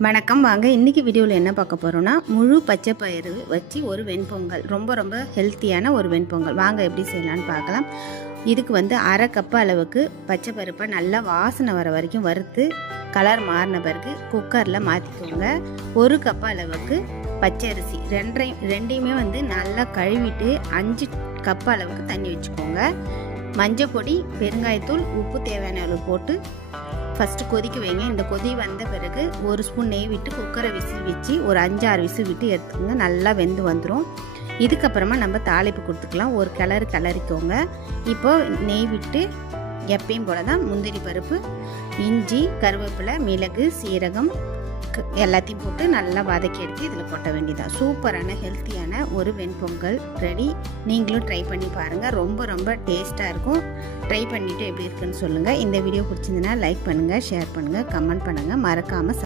வணக்கம். வாங்க இன்னைக்கு வீடியோவில் என்ன பார்க்க போகிறோன்னா, முழு பச்சை பயிறு வச்சு ஒரு வெண்பொங்கல், ரொம்ப ஹெல்த்தியான ஒரு வெண்பொங்கல். வாங்க எப்படி செய்யலான்னு பார்க்கலாம். இதுக்கு அரை கப்பு அளவுக்கு பச்சை பருப்பை நல்லா வாசனை வர வரைக்கும் வறுத்து கலர் மாறின பிறகு குக்கரில் மாற்றிக்கோங்க. 1 கப்பு அளவுக்கு பச்சை அரிசி ரெண்டையுமே நல்லா கழுவிட்டு 5 கப்பு அளவுக்கு தண்ணி வச்சுக்கோங்க. மஞ்சள் பொடி, பெருங்காயத்தூள், உப்பு தேவையான அளவு போட்டு ஃபஸ்ட்டு கொதிக்க வைங்க. இந்த கொதி வந்த பிறகு 1 ஸ்பூன் நெய் விட்டு குக்கரை விசில் வச்சு ஒரு 5-6 விசில் விட்டு எடுத்துக்கோங்க. நல்லா வெந்து வந்துடும். இதுக்கப்புறமா நம்ம தாளிப்பு கொடுத்துக்கலாம். ஒரு கிளறிக்கோங்க. இப்போது நெய் விட்டு எப்பயும் போல தான் முந்திரி பருப்பு, இஞ்சி, கருவேப்பிலை, மிளகு, சீரகம் எல்லாத்தையும் போட்டு நல்லா வதக்கி எடுத்து இதில் கொட்ட வேண்டியதான். சூப்பரான ஹெல்த்தியான ஒரு வெண்பொங்கல் ரெடி. நீங்களும் ட்ரை பண்ணி பாருங்கள். ரொம்ப டேஸ்ட்டாக இருக்கும். ட்ரை பண்ணிவிட்டு எப்படி இருக்குன்னு சொல்லுங்கள். இந்த வீடியோ பிடிச்சிருந்துன்னா லைக் பண்ணுங்கள், ஷேர் பண்ணுங்கள், கமெண்ட் பண்ணுங்கள். மறக்காமல்